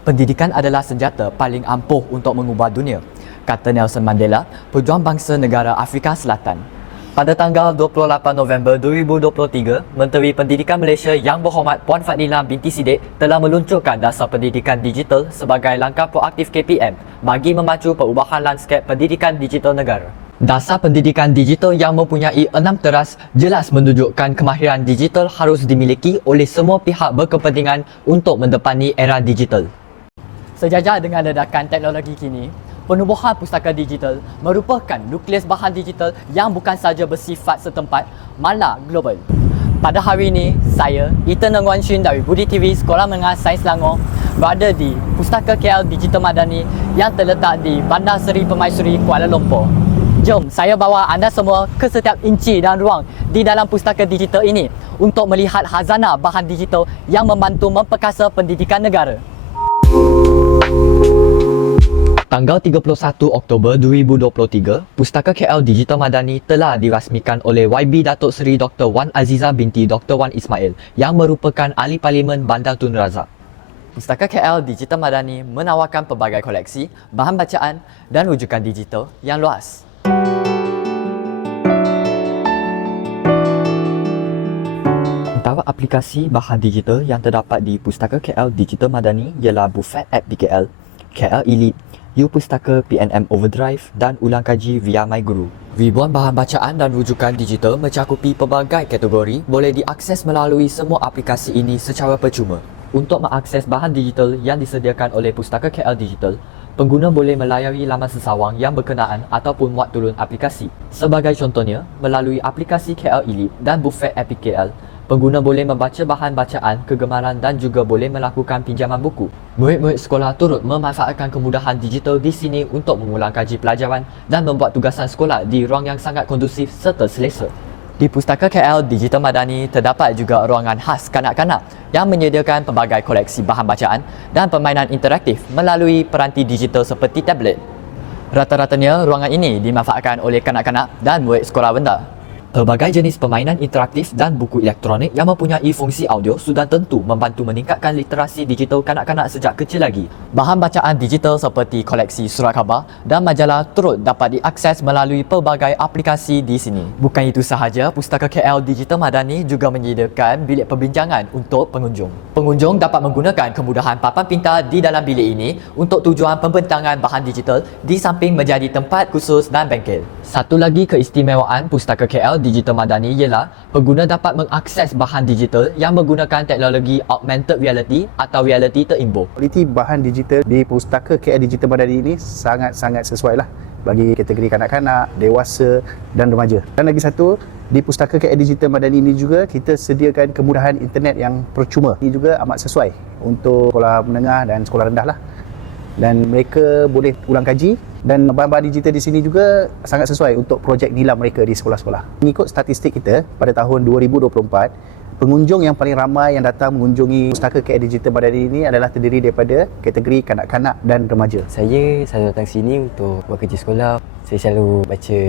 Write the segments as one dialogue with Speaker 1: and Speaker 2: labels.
Speaker 1: Pendidikan adalah senjata paling ampuh untuk mengubah dunia, kata Nelson Mandela, pejuang bangsa negara Afrika Selatan. Pada tanggal 28 November 2023, Menteri Pendidikan Malaysia Yang Berhormat Puan Fadlina binti Sidik telah meluncurkan Dasar Pendidikan Digital sebagai langkah proaktif KPM bagi memacu perubahan lanskap pendidikan digital negara. Dasar pendidikan digital yang mempunyai enam teras jelas menunjukkan kemahiran digital harus dimiliki oleh semua pihak berkepentingan untuk mendepani era digital. Sejajar dengan ledakan teknologi kini, penubuhan pustaka digital merupakan nukleus bahan digital yang bukan sahaja bersifat setempat, malah global. Pada hari ini, saya, Ethan Nguan Shun dari Budi TV Sekolah Menengah Sains Selangor berada di Pustaka KL Digital Madani yang terletak di Bandar Seri Permaisuri, Kuala Lumpur. Jom saya bawa anda semua ke setiap inci dan ruang di dalam pustaka digital ini untuk melihat hazanah bahan digital yang membantu memperkasa pendidikan negara. Tanggal 31 Oktober 2023, Pustaka KL Digital Madani telah dirasmikan oleh YB Datuk Seri Dr. Wan Aziza binti Dr. Wan Ismail yang merupakan Ahli Parlimen Bandar Tun Razak. Pustaka KL Digital Madani menawarkan pelbagai koleksi, bahan bacaan dan rujukan digital yang luas. Antara aplikasi bahan digital yang terdapat di Pustaka KL Digital Madani ialah Buffet App PKL, KL Elite, U Pustaka PNM Overdrive dan ulang kaji via My Guru. Ribuan bahan bacaan dan rujukan digital mencakupi pelbagai kategori boleh diakses melalui semua aplikasi ini secara percuma. Untuk mengakses bahan digital yang disediakan oleh Pustaka KL Digital, pengguna boleh melayari laman sesawang yang berkenaan ataupun muat turun aplikasi. Sebagai contohnya, melalui aplikasi KL Elite dan Buffet App KL, pengguna boleh membaca bahan bacaan, kegemaran dan juga boleh melakukan pinjaman buku. Murid-murid sekolah turut memanfaatkan kemudahan digital di sini untuk mengulang kaji pelajaran dan membuat tugasan sekolah di ruang yang sangat kondusif serta selesa. Di Pustaka KL Digital Madani terdapat juga ruangan khas kanak-kanak yang menyediakan pelbagai koleksi bahan bacaan dan permainan interaktif melalui peranti digital seperti tablet. Rata-ratanya ruangan ini dimanfaatkan oleh kanak-kanak dan murid sekolah rendah. Pelbagai jenis permainan interaktif dan buku elektronik yang mempunyai fungsi audio sudah tentu membantu meningkatkan literasi digital kanak-kanak sejak kecil lagi. Bahan bacaan digital seperti koleksi surat khabar dan majalah turut dapat diakses melalui pelbagai aplikasi di sini. Bukan itu sahaja, Pustaka KL Digital Madani juga menyediakan bilik perbincangan untuk pengunjung. Pengunjung dapat menggunakan kemudahan papan pintar di dalam bilik ini untuk tujuan pembentangan bahan digital di samping menjadi tempat khusus dan bengkel. Satu lagi keistimewaan Pustaka KL Digital Madani ialah pengguna dapat mengakses bahan digital yang menggunakan teknologi augmented reality atau reality terimbul.
Speaker 2: Kualiti bahan digital di Pustaka KL Digital Madani ini sangat-sangat sesuai lah bagi kategori kanak-kanak, dewasa dan remaja. Dan lagi satu, di Pustaka KL Digital Madani ini juga kita sediakan kemudahan internet yang percuma. Ini juga amat sesuai untuk sekolah menengah dan sekolah rendah lah. Dan mereka boleh ulang kaji dan bahan-bahan digital di sini juga sangat sesuai untuk projek nila mereka di sekolah-sekolah. Mengikut statistik kita pada tahun 2024, pengunjung yang paling ramai yang datang mengunjungi Pustaka KL Digital Madani ini adalah terdiri daripada kategori kanak-kanak dan remaja.
Speaker 3: Saya selalu datang sini untuk buat kerja sekolah. Saya selalu baca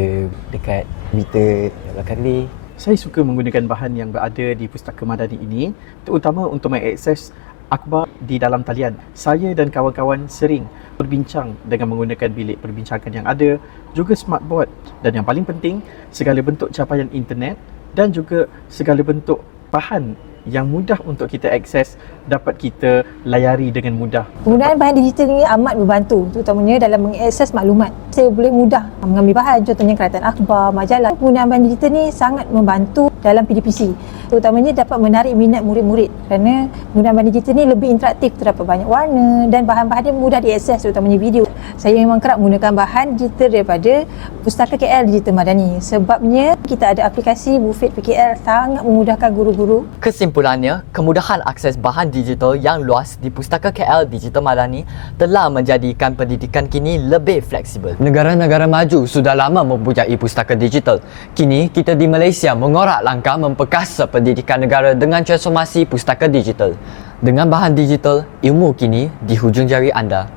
Speaker 3: dekat berita yang belakang ni.
Speaker 4: Saya suka menggunakan bahan yang berada di Pustaka Madani ini terutama untuk mengakses akhbar di dalam talian. Saya dan kawan-kawan sering berbincang dengan menggunakan bilik perbincangan yang ada, juga smartboard dan yang paling penting segala bentuk capaian internet dan juga segala bentuk bahan yang mudah untuk kita akses dapat kita layari dengan mudah.
Speaker 5: Penggunaan bahan digital ini amat membantu terutamanya dalam mengakses maklumat. Saya boleh mudah mengambil bahan contohnya keratan akhbar, majalah. Penggunaan bahan digital ni sangat membantu dalam PDPC. Terutamanya dapat menarik minat murid-murid kerana penggunaan bahan digital ni lebih interaktif, terdapat banyak warna dan bahan-bahan dia mudah diakses terutamanya video. Saya memang kerap menggunakan bahan digital daripada Pustaka KL Digital Madani. Sebabnya kita ada aplikasi Buffet PKL sangat memudahkan guru-guru
Speaker 1: Kesimpulannya, kemudahan akses bahan digital yang luas di Pustaka KL Digital Madani telah menjadikan pendidikan kini lebih fleksibel. Negara-negara maju sudah lama mempunyai pustaka digital. Kini, kita di Malaysia mengorak langkah memperkasa pendidikan negara dengan transformasi pustaka digital. Dengan bahan digital, ilmu kini di hujung jari anda.